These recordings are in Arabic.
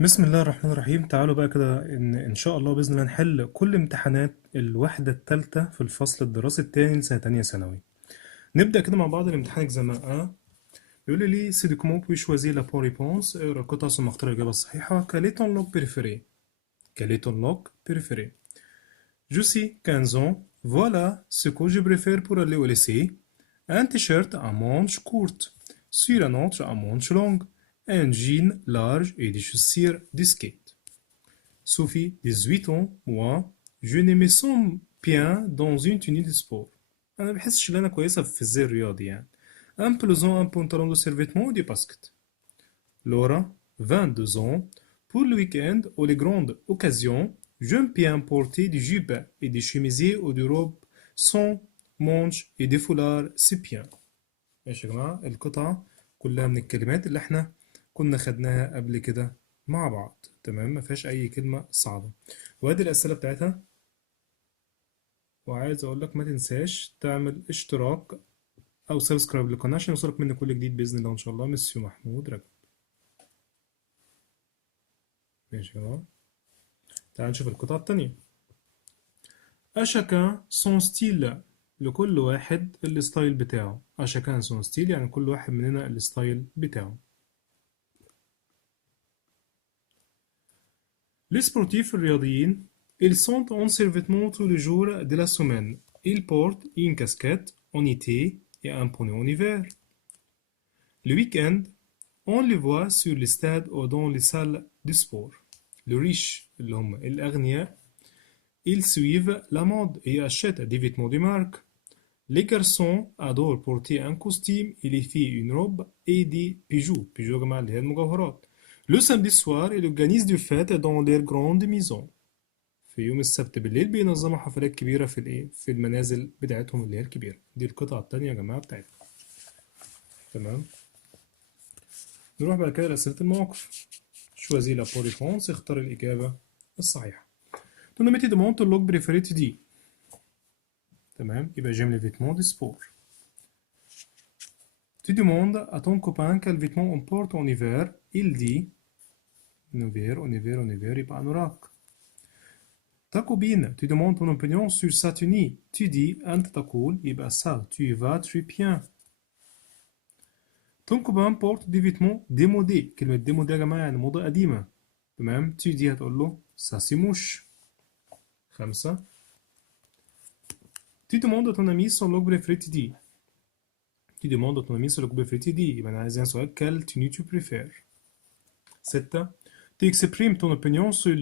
بسم الله الرحمن الرحيم. تعالوا بقى كده إن شاء الله بإذن الله نحل كل امتحانات الوحدة الثالثة في الفصل الدراسي الثاني لسنة تانية ثانوي. نبدأ كده مع بعض الامتحان examen 1. بيقول لي سي دوكمون بوي شوازي لا بون ريبونس، اقرا القطعة ثم اختار الإجابة الصحيحة. Quel est ton look préféré? Quel est ton look préféré? Je suis 15 ans. Voilà ce que je préfère pour aller au lycée. Un t-shirt à manches courtes, sur un autre à manches longues, un jean large et des chaussures de skate. Sophie, 18 ans. Moi, je ne me sens bien dans une tenue de sport. أنا بحسش إن أنا كويسة في الزي الرياضي يعني. Un blouson, un pantalon de survêtement et des baskets. Laura, 22 ans. Pour le week-end ou les grandes occasions, j'aime bien porter des jupes et des chemisiers ou des robes sans manches et des foulards, c'est bien. ماشي يا جماعة، القطعة كلها من الكلمات اللي احنا كنا خدناها قبل كده مع بعض. تمام، ما فيهاش أي كلمة صعبة. وادي الأسئلة بتاعتها. وعايز أقول لك ما تنساش تعمل اشتراك أو سبسكرايب للقناة عشان يوصلك مني كل جديد بإذن الله إن شاء الله. مسيو محمود رجب. ماشي يا جماعة، تعال نشوف القطعة التانية. À chacun son style. لكل واحد الستايل بتاعه. À chacun son style يعني كل واحد مننا الستايل بتاعه. Les sportifs الرياضيين ils sont en survêtement tous les jours de la semaine. Ils portent une casquette en été et un poney en hiver. Le week-end, on les voit sur les stades ou dans les salles de sport. Le riche اللي هم الأغنياء ils suivent la mode et achètent des vêtements de marque. Les garçons adorent porter un costume et les filles une robe et des bijoux. bijoux يا جماعة اللي هي المجوهرات. Le samedi soir, ils organisent des fêtes dans leurs grandes maisons. في يوم السبت بالليل بينظموا حفلات كبيرة في المنازل بتاعتهم اللي هي الكبيرة. دي القطعة التانية يا جماعة بتاعتنا. تمام، نروح بقى كده لأسئلة المواقف. شوازي لا بور ريبونس، اختار الإجابة الصحيحة. Tu nous mettais demande ton look préféré tu dis. تمام، يبقى j'aime les vêtements de sport. Tu demandes à ton copain quel vêtement on porte en hiver. Il dit en hiver يبقى أنوراك. Ta copine, tu demandes ton opinion sur sa tenue. Tu dis أنت تقول يبقى ça tu vas très bien. Ton copain porte des vêtements démodés. كلمة démodé يا جماعة يعني موضة قديمة. تمام، tu dis هتقول له ça c'est moche. 5. Tu demandes à ton ami son look préféré tu dis. Tu demandes à ton ami son look préféré tu dis. يبقى أنا عايزين سؤال quelle tenue tu préfères. 6. Tu exprimes ton opinion sur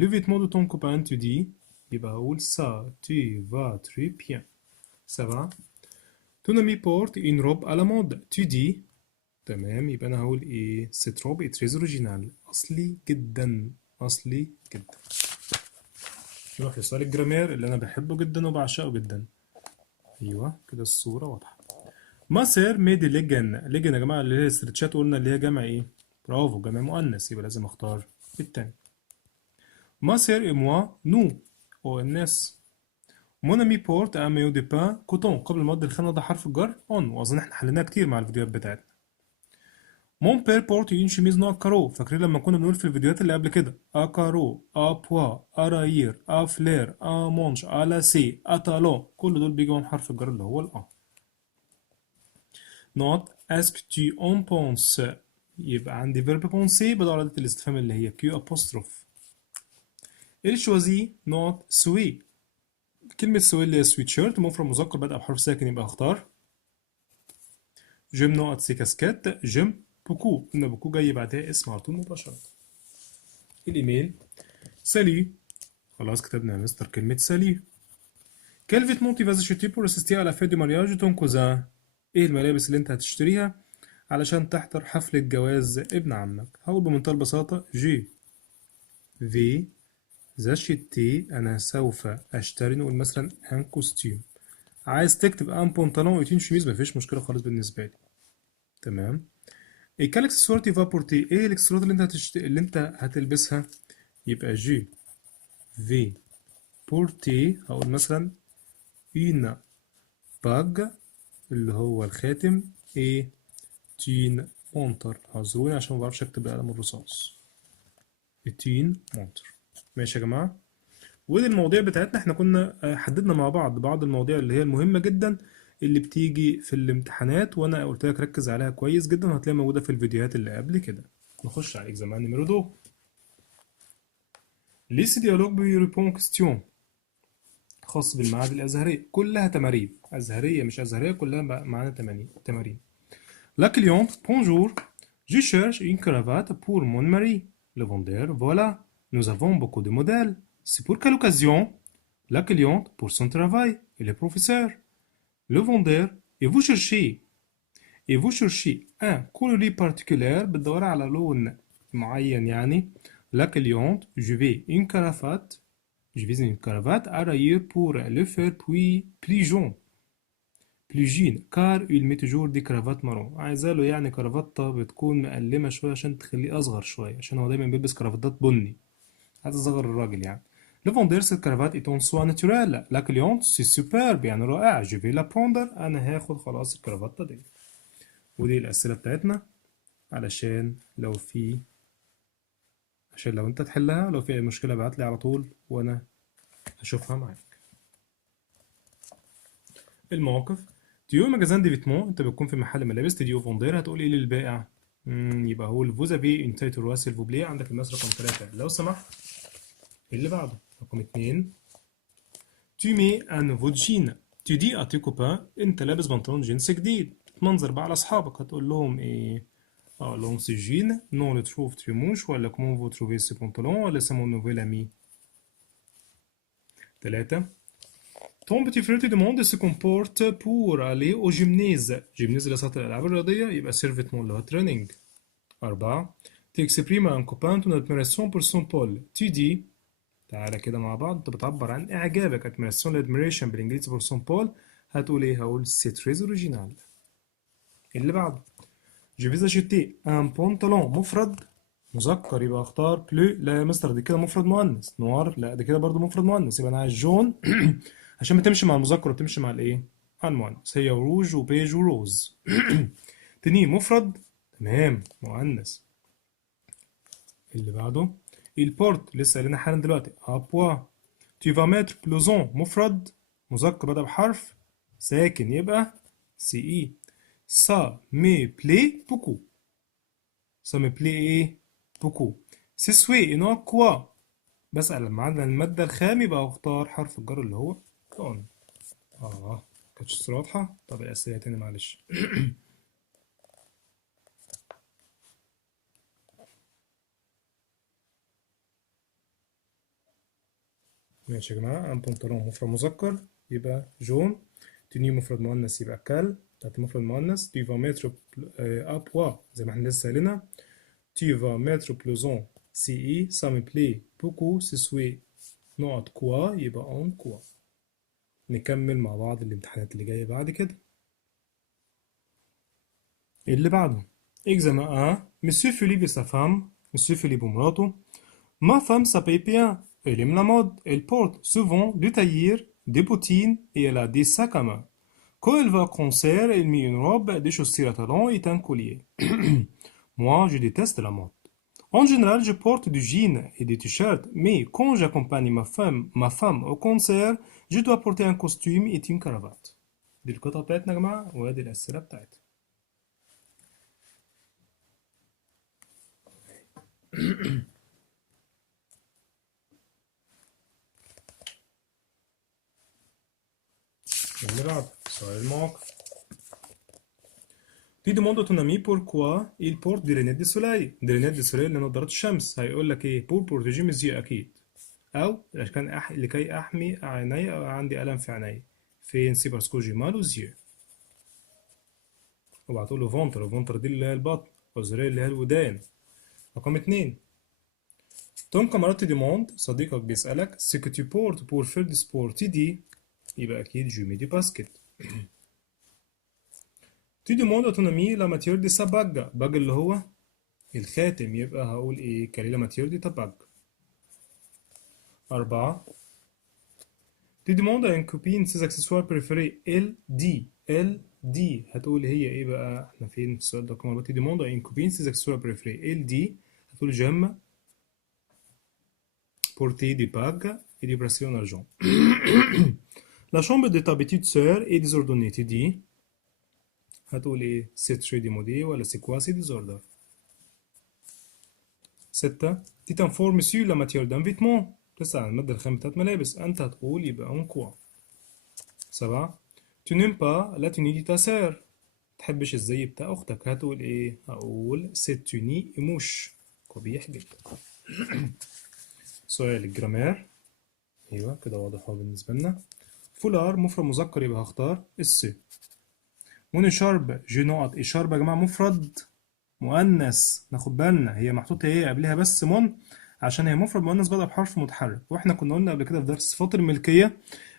le vêtement de ton copain tu dis. يبقى هقول ça tu vas très bien. 7. Ton ami porte une robe à la mode tu dis. تمام، يبقى أنا هقول إيه cette robe est très original. أصلي جدا، أصلي جدا. نروح لسؤال الجرامير اللي أنا بحبه جدا وبعشقه جدا. أيوه كده الصورة واضحة. ما سير ميدي ليجن. ليجن يا جماعة اللي هي استرتشات، قلنا اللي هي جمع إيه؟ برافو، جمع مؤنث، يبقى لازم أختار التاني. ما سير إي موا نو، هو الناس. مون أمي بورت أن مايو دي بان كوتون. قبل ما أودي الخانة ده حرف الجر أون، وأظن إحنا حليناها كتير مع الفيديوهات بتاعتنا. مون بير بورت une chemise noire كارو. فاكرين لما كنا بنقول في الفيديوهات اللي قبل كده ا كارو، ا بوا، ا راير، ا فلير، ا مونش، ا لاسي، ا تالون، كل دول بيجوا من حرف الجر اللي هو الأ. نوت اسك tu en penses، يبقى عندي فيرب بونسي بدل أداة الاستفهام اللي هي كيو ابوستروف. الشوازي نوت سوي. كلمة سوي اللي هي سويت شيرت، مفرد مذكر بدأ بحرف ساكن يبقى اختار. جيم نوت سي كاسكيت، جيم بوكو، قلنا بوكو جاي بعدها اسم على طول مباشرة. الإيميل سالي، خلاص كتبنا يا مستر كلمة سالي. Quel vêtement tu vas acheter pour assister à la fête du mariage de ton cousin؟ ايه الملابس اللي انت هتشتريها علشان تحضر حفلة جواز ابن عمك؟ هقول بمنتهى البساطة جي في زاشيتي، انا سوف اشتري. نقول مثلا ان كوستيم. عايز تكتب ان بونتالون وتين شميز مفيش مشكلة خالص بالنسبة لي. تمام. ايه كال اكسسوار تي فا بورتي، ايه الاكسسوارات اللي اللي انت هتلبسها؟ يبقى جي في بورتي، هقول مثلا une باج اللي هو الخاتم، ايه تين مونتر. اعذروني عشان مبعرفش اكتب بالقلم الرصاص. اتين مونتر. ماشي يا جماعة. ودي المواضيع بتاعتنا، احنا كنا حددنا مع بعض المواضيع اللي هي المهمة جدا اللي بتيجي في الامتحانات، وانا قلت لك ركز عليها كويس جدا وهتلاقيها موجودة في الفيديوهات اللي قبل كده. نخش على اكزامان نمرو 2. ليس ديالوج بي ريبون كيستيون، خاص بالمعاهد الازهرية، كلها تمارين ازهرية مش ازهرية، كلها معانا تمارين. La cliente, bonjour, je cherche une cravate pour mon mari. Le vendeur, voilà, nous avons beaucoup de modèles. C'est pour quelle occasion? La cliente, pour son travail, il est professeur. Le vendeur, et vous cherchez un coloris particulier بتدور على لون معين يعني. La cliente, je vais une cravate à rayer pour le faire puis plus jeune car il met toujours des cravates marron. عايزة له يعني كرافتة بتكون مقلمة شوية عشان تخليه أصغر شوية، عشان هو دايما بيلبس كرافتات بني، عايز أصغر الراجل يعني. Le vendeur, cette cravate est en soie naturelle. La cliente, c'est superbe يعني رائع. Je vais la prendre. أنا هاخد خلاص الكرافتة دي. ودي الأسئلة بتاعتنا علشان لو أنت تحلها، لو في أي مشكلة ابعتلي على طول وأنا هشوفها معاك. المواقف: تيو مجازان دي فيتمون، انت بتكون في محل ملابس. تديو فوندير، هتقول ايه للبائع؟ يبقى هو الفوزافي انتي تروا سيلفوبلي. عندك الماس رقم 3 لو سمحت. اللي بعده رقم 2: tu mets un nouveau jean. tu dis à tes copains انت لابس بنطلون جينز جديد. تمنظر بقى على اصحابك، هتقول لهم ايه؟ لهم سي جين نون لو تروف تري موش، ولا كومون فو تروفي سي بنطلون، ولا سي مون نوفيل امي. 3: Ton petit frère te demande de se comporte pour aller au gymnase. جيمنيز اللي صالة الألعاب الرياضية، يبقى سيرفيتمون اللي هو تريننج. 4: Tu exprimes à un copain ton admiration pour son pôle. Tu dis، تعالى كده مع بعض، انت بتعبر عن إعجابك admiration admiration بالإنجليزي pour son pôle، هتقول إيه؟ هقول c'est très original. اللي بعده: Je vais acheter un pantalon مفرد مذكر، يبقى اختار بلو. لا يا مستر دي كده مفرد مؤنث. نوار، لا ده كده برضو مفرد مؤنث، يبقى انا عايز جون عشان بتمشي مع المذكر وبتمشي مع الايه؟ مع المؤنث. هي روج وبيج وروز. تنين مفرد، تمام، مؤنث. اللي بعده: البورت، لسه قايلينها حالا دلوقتي، ابوا. tu vas mettre بلوزون مفرد مذكر بدأ بحرف ساكن، يبقى سي اي. ça me plaît beaucoup. ça me plaît ايه؟ beaucoup. c'est souhait نوع كوا. بسأل لما عندنا المادة الخام يبقى اختار حرف الجر اللي هو on. كانتش الصورة واضحة؟ طب الأسئلة تاني معلش. ماشي يا جماعة. ان بنطلون مفرد مذكر يبقى جون. تني مفرد مؤنث يبقى كال. بتاعت مفرد مؤنث tu vas mettre ابوا زي ما احنا لسه قايلينها. tu vas mettre blouson سي اي. ça me plaît beaucoup. c'est souhait نقط كوا يبقى on كوا. نكمل مع بعض الامتحانات اللي جاية بعد كده. اللي بعده: examen 1. Monsieur Philippe et sa femme. Monsieur Philippe ومراته. Ma femme s'habille bien. Elle aime la mode. Elle porte souvent du tailleur, des bottines et elle a des sacs à main. Quand elle va au concert, elle met une robe, des chaussures à talons et un collier. Moi, je déteste la mode. En général, je porte du jean et des t-shirts, mais quand j'accompagne ma femme au concert, je dois porter un costume et une cravate. دي القطعة بتاعتنا يا جماعة، وادي الأسئلة بتاعتها. اللي بعده سؤال المواقف. Tu demandes à ton ami pourquoi il porte des lunettes de soleil. des lunettes de soleil اللي نظارات الشمس. هيقول لك ايه؟ pour protéger mes yeux أكيد. أو لكي أحمي عيني، أو عندي ألم في عيني. فين؟ سي باسكو جي مال aux yeux. وبعتقول له فونتر. الفونتر دي اللي هي البطن، وزرير اللي هي الودان. رقم 2: ton camarade te demande، صديقك بيسألك ce que tu portes pour faire du sport. تدي، يبقى أكيد je mets du basket. tu demandes à ton ami la matière de sa bague. باج اللي هو الخاتم، يبقى هقول ايه؟ quelle est la matière de ta bague. 4: tu demandes à une copine ses accessoires préférés. elle dit هتقول هي ايه بقى؟ احنا فين في السؤال ده؟ tu demandes à une copine ses accessoires préférés. elle dit هتقول j'aime porter des bagues et des bracelets en argent. La chambre de ta petite sœur est désordonnée. Tu dis هتقول ايه؟ c'est très démodé ولا c'est quoi c'est désordre. 6. Tu t'informes sur la matière d'un vêtement. تسأل عن المادة الخام بتاعت ملابس. أنت هتقول يبقى en quoi. 7. Tu n'aimes pas la tenue de ta sœur. تحبش الزي بتاع أختك. هتقول إيه؟ هقول cette tenue est moche. قبيح جدا. سؤال الجرامير. أيوه كده واضح أهو بالنسبة لنا. فولار مفرد مذكر يبقى هختار السي. مون شارب جينات. الشارب يا جماعة مفرد مؤنث. ناخد بالنا هي محطوطة إيه قبلها بس مون عشان هي مفرد مؤنث بدأ بحرف متحرك. وإحنا كنا قلنا قبل كده في درس صفات الملكية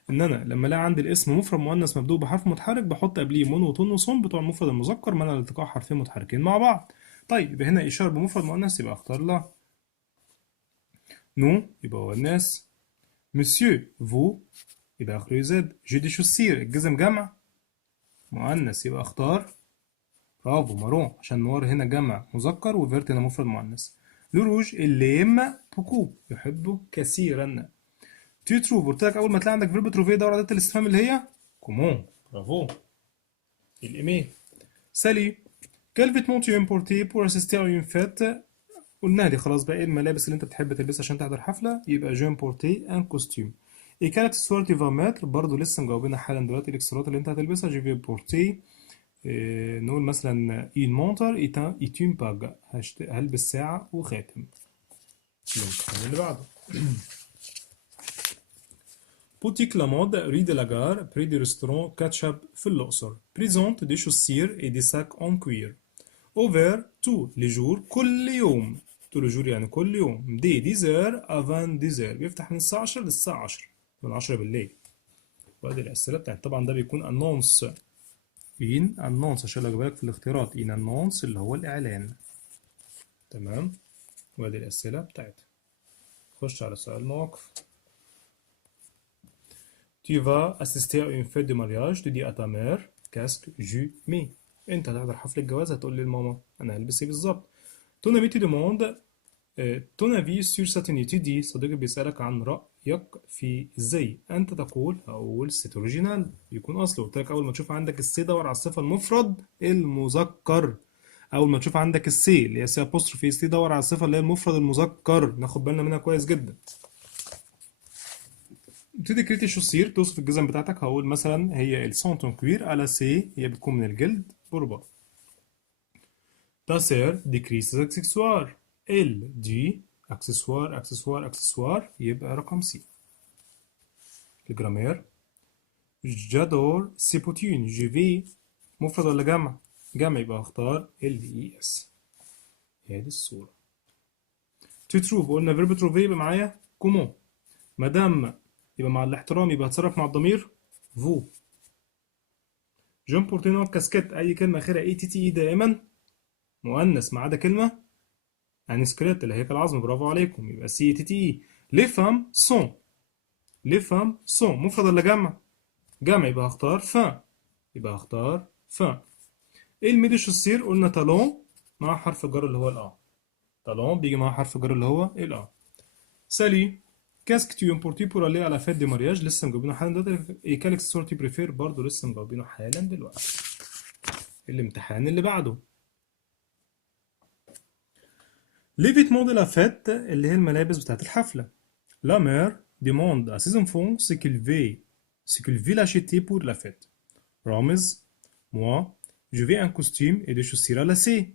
ان انا لما الاقي عندي الاسم مفرد مؤنث مبدوء بحرف متحرك بحط قبليه مون وطن وصن بتوع المفرد المذكر منع الالتقاء حرفين متحركين مع بعض. طيب يبقى هنا اشاره بمفرد مؤنث يبقى اختار لا. نو يبقى هو الناس. مسيو فو يبقى اخره زد. جو دي شوسير الجزم جمع مؤنث يبقى اختار برافو مارون عشان نوار هنا جمع مذكر وفيرت هنا مفرد مؤنث. لو روج اللي يما بوكو يحبه كثيرا. تو تروف قلت لك اول ما تلاقي عندك فيرب تروفيه دور على اداه الاستفهام اللي هي كومون. برافو. الايميل. سالي quel vêtement tu as importé pour assister à une fête. قلنا دي خلاص بقى ايه الملابس اللي انت بتحب تلبسها عشان تحضر حفله يبقى جو امبورتي ان كوستيم. ايه كان اكسسوار تي فا ماتر برضه لسه مجاوبينها حالا دلوقتي الاكسسوارات اللي انت هتلبسها جو في امبورتي. نقول مثلا une montre et une bague هلبس ساعه وخاتم. الامتحان اللي بعده. بوتيك لامود ري دي لاجار بري دي ريستورون كاتشاب في الأقصر. بريزونت دي شوسير اي دي ساك اون كوير. اوفر تو لي جور كل يوم. تو لي جور يعني كل يوم. دي 10 افان 10 بيفتح من الساعة 10 للساعة 10 من 10 بالليل. وادي الأسئلة بتاعت طبعا ده بيكون انونس. انونس عشان لو جايبلك في الاختيارات انونس اللي هو الإعلان. تمام. وادي الأسئلة بتاعتها. خش على سؤال مواقف. Tu vas assister à une fête de mariage, tu dis à ta mère, qu'est-ce que je mets. انت هتحضر حفلة جواز هتقول للماما انا هلبس ايه بالظبط. ton ami te demande ton avis sur sa tenue. تدي صديقك بيسألك عن رأيك في الزي. انت تقول هقول c'est original يكون اصله. قلت لك اول ما تشوف عندك السي دور على الصفة المفرد المذكر. اول ما تشوف عندك السي اللي هي سي apostrophe سي دور على الصفة اللي هي المفرد المذكر. ناخد بالنا منها كويس جدا. تبتدي كريتي شوسير توصف الجزم بتاعتك. هقول مثلا هي السونتون كوير على سي هي بتكون من الجلد بربا. تا سير ديكري سيز اكسسوار. ال دي اكسسوار اكسسوار اكسسوار يبقى رقم سي. الجرامير. جادور سي بوتين جي في مفرد ولا جمع؟ جمع يبقى هختار ال اي اس. هي دي الصورة. تو تروف قلنا فيرب تروفي يبقى معايا كومون. مادام يبقى مع الاحترام يبقى هتصرف مع الضمير فو. جون بورتينو كاسكيت اي كلمه اخرها اي تي تي اي دائما مؤنث ما عدا كلمه يعني سكريت اللي هي العظم. برافو عليكم يبقى سي تي تي اي. لي فام سون. لي فام سون مفرد ولا جمع؟ جمع يبقى هختار فان. يبقى هختار فان. ايه الميدي شوسير؟ قلنا تالون مع حرف الجر اللي هو الاه. تالون بيجي مع حرف الجر اللي هو الاه. سالي كاسك تو امبورتي بور aller à la fête de mariage لسه مجاوبينه حالا دلوقتي. ايه كالك اكسسوار تي بريفير برضه لسه مجاوبينه حالا دلوقتي. الامتحان اللي بعده. لي فيتمون دو لا فيت اللي هي الملابس بتاعت الحفلة. لا مير demande à ses enfants ce qu'ils veulent acheter pour la fête. رامز moi je veux un costume et des chaussures à lacets.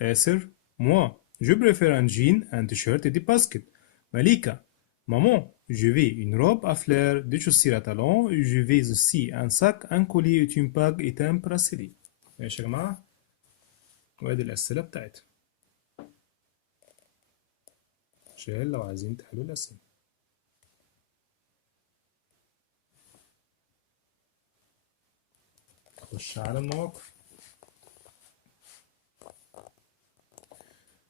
ياسر moi je préfère un jean, un t-shirt et des baskets. مليكة maman je veux une robe à fleurs, des chaussures à talons, je veux aussi un sac, un collier et une bague et un bracelet. ماشي يا جماعة. وادي الأسئلة بتاعتها عشان لو عايزين تحلوا الأسئلة. خش على المواقف.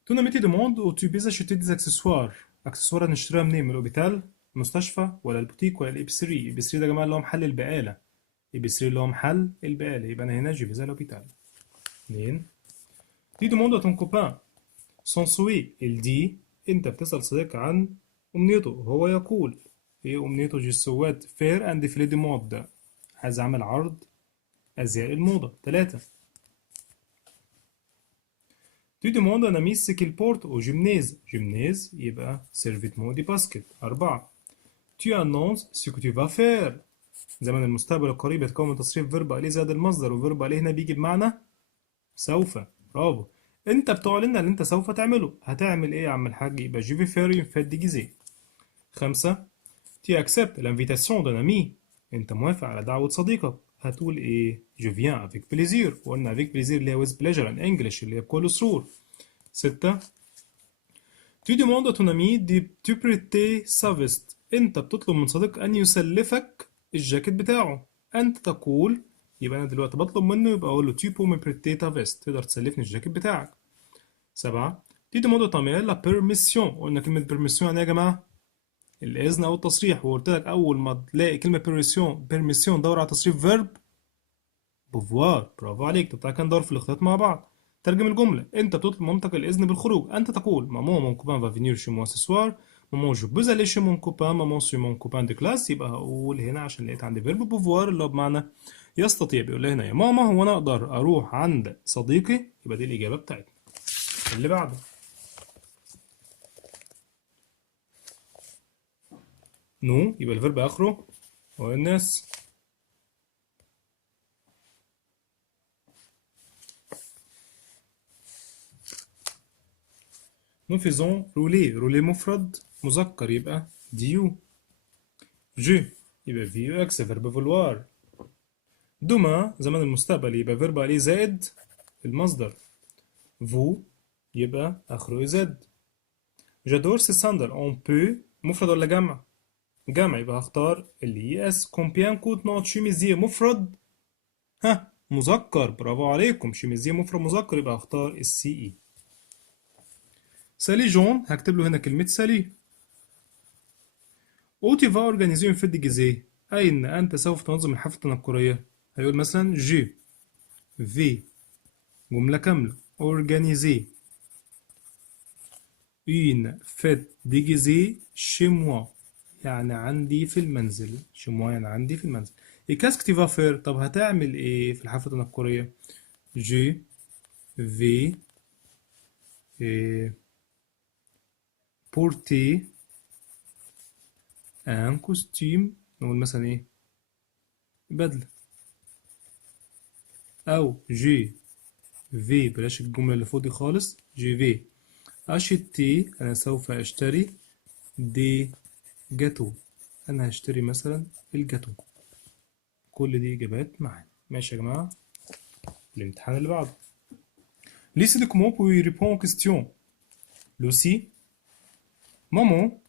تونا ميتي دوموند او تو بيزا acheter des accessoires. اكسسوار هنشتريها منين؟ من الاوبيتال، المستشفى، ولا البوتيك، ولا الابسري؟ الابسري ده يا جماعه اللي هو محل البقاله. الابسري اللي هو محل البقاله يبقى انا هنا جو فيزا لوبيتال. 2 دي دوموند ا تون كوبان سون سوي. الدي انت بتسال صديقك عن أمنيته هو يقول. إيه أمنيته؟ جو سوات فير أند فلي دي مود، عايز أعمل عرض أزياء الموضة. 3. Tu demandes à un ami ce qu'il porte au gymnase. Gymnase يبقى سيرفيتمون دي باسكت. 4. Tu annonces ce que tu vas faire. زمن المستقبل القريب يتكون من تصريف فيرب عليه زائد المصدر، وفيرب عليه هنا بيجي بمعنى سوف. برافو. انت بتعلن اللي انت سوف تعمله. هتعمل ايه يا عم الحاج؟ يبقى je vais faire une fête déguisée. 5. Tu acceptes l'invitation d'un ami. انت موافق على دعوة صديقك. هتقول ايه؟ je viens avec plaisir. وقلنا avec plaisir اللي هي with pleasure in English اللي هي بكل سرور. 6. Tu demandes à ton ami de te prêter sa veste. انت بتطلب من صديق ان يسلفك الجاكيت بتاعه. انت تقول، يبقى انا دلوقتي بطلب منه، يبقى اقول له tu peux me prêter ta veste. تقدر تسلفني الجاكيت بتاعك. 7. Tu demandes à ta mère la permission. قلنا كلمة permission يعني ايه يا جماعة؟ الإذن أو التصريح. وقلت لك أول ما تلاقي كلمة permission دور على تصريف verb بوفوار. برافو عليك. طب تعالى كده ندور في الاختيارات مع بعض. ترجم الجملة. أنت بتطلب مامتك الإذن بالخروج. أنت تقول maman mon copain va venir chez moi ce soir. maman je peux aller chez mon copain. maman c'est mon copain de classe. يبقى هقول هنا عشان لقيت عندي verb بوفوار اللي هو بمعنى يستطيع. بيقول لي هنا يا ماما هو أنا أقدر أروح عند صديقي. يبقى دي الإجابة بتاعتنا. اللي بعده نو. يبقى الفيرب آخره هو الناس. nous faisons rouler. rouler مفرد مذكر يبقى ديو. جو يبقى في يو اكس فيرب فولوار. دوما زمن المستقبل يبقى فيرب عليه زائد المصدر. فو يبقى اخره زد. جادور سي ساندر اون بو مفرد ولا جمع؟ جمع يبقى هختار اللي اس. كومبيان كوت نوت شيميزيه مفرد ها مذكر. برافو عليكم. شيميزيه مفرد مذكر يبقى هختار السي اي. سالي جون هكتب له هنا كلمة سالي. Où tu vas organiser une fête déguisée. أين أنت سوف تنظم الحفلة التنكرية؟ هيقول مثلا je vais جملة كاملة organiser une fête déguisée chez moi يعني عندي في المنزل. chez moi يعني عندي في المنزل. et qu'est-ce que tu vas faire؟ طب هتعمل إيه في الحفلة التنكرية؟ je vais porter un costume. نقول مثلا إيه؟ بدلة. أو je vais بلاش الجملة اللي فوق دي خالص. je vais acheter أنا سوف أشتري دي جاتو. أنا هشتري مثلا الجاتو. كل دي إجابات معانا. ماشي يا جماعة. الامتحان اللي بعده. Liste de comment pour y répondre aux questions. Lucie, maman,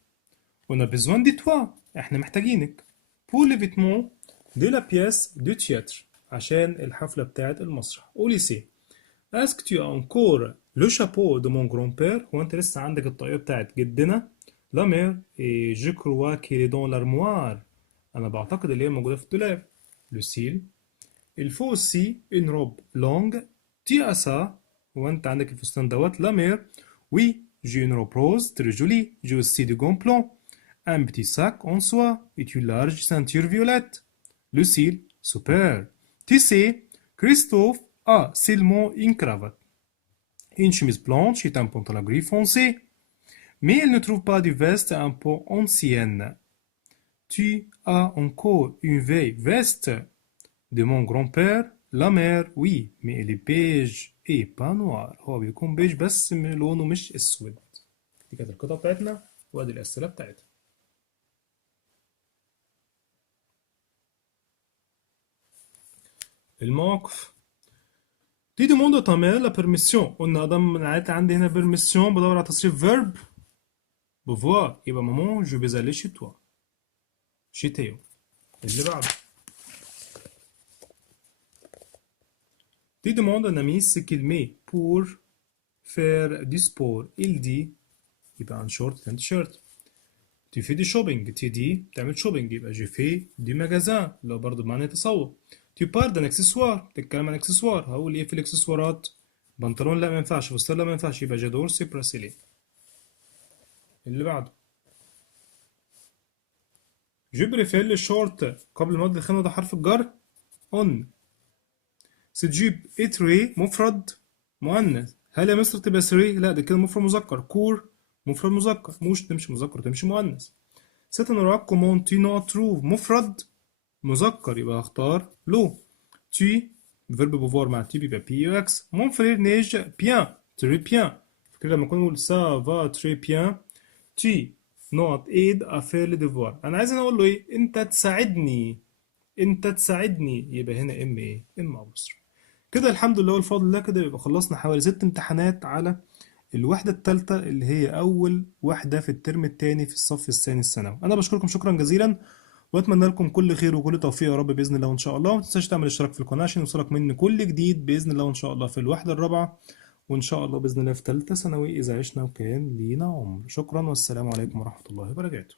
on a besoin de toi. إحنا محتاجينك. Pour les vêtements de la pièce de théâtre. عشان الحفلة بتاعة المسرح. Au lycée. Est-ce que tu as encore le chapeau de mon grand-père? هو أنت لسه عندك الطاقية بتاعت جدنا؟ La mère et je crois qu'il est dans l'armoire. أنا بعتقد اللي هي موجودة في الدولاب. Lucille. Il faut aussi une robe longue. Tu as ça. هو أنت عندك الفستان دوت. La mère. Oui, j'ai une robe rose très jolie. J'ai aussi de gants blancs. Un petit sac en soie et une large ceinture violette. Lucille. Super. Tu sais, Christophe a seulement une cravate, une chemise blanche et un pantalon gris foncé. Mais elle ne trouve pas de veste un peu ancienne. Tu as encore une vieille veste de mon grand-père? La mère, oui, mais elle est beige et pas noire. هو بيكون بيج بس لونه مش اسود. دي كانت القطعة بتاعتنا وادي الأسئلة بتاعتها. المواقف. Tu demandes à ta mère la permission. قلنا ادام انا عندي هنا permission بدور على تصريف verb بفوار. يبقى maman je vais aller chez toi. chez Théo. اللي بعده. Tu demandes à un ami ce qu'il met pour faire du sport. Il dit يبقى un short and shirt. Tu fais du shopping. tu dis تعمل shopping. يبقى je fais du magasin لو برضه بمعنى تسوق. tu parles d'un accessoire. تتكلم عن اكسسوار. هقول ايه في الاكسسوارات؟ بنطلون لا ما ينفعش. فستان لا ما ينفعش. يبقى جادور سي براسيلي. اللي بعده. جو بريفير لي شورت قبل الماضي الخامس ده حرف الجر اون. سجيب اتري مفرد مؤنث. هل يا مستر تبقى سري؟ لا ده كده مفرد مذكر. كور مفرد مذكر. مش تمشي مذكر تمشي مؤنث. ست نراك كومون تي نو تروف مفرد مذكر يبقى هختار لو. تي فيرب بوفوار مع تي بيبقى بي يو اكس. مون فرير نيج بيان تري بيان. فكده لما نكون نقول سا فا تري بيان تي نوت ايد افير لي ديفوار، انا عايز اقول له ايه؟ انت تساعدني، انت تساعدني. يبقى هنا ام ايه؟ ام ابوستروف. كده الحمد لله والفضل الله كده يبقى خلصنا حوالي 6 امتحانات على الوحدة الثالثة اللي هي أول وحدة في الترم الثاني في الصف الثاني الثانوي. أنا بشكركم شكرا جزيلا، وأتمنى لكم كل خير وكل توفيق يا رب بإذن الله وإن شاء الله. وما تنساش تعمل اشتراك في القناة عشان يوصلك مني كل جديد بإذن الله وإن شاء الله في الوحدة الرابعة، وإن شاء الله بإذن الله في ثالثة ثانوي إذا عشنا وكان لينا عمر. شكرا والسلام عليكم ورحمة الله وبركاته.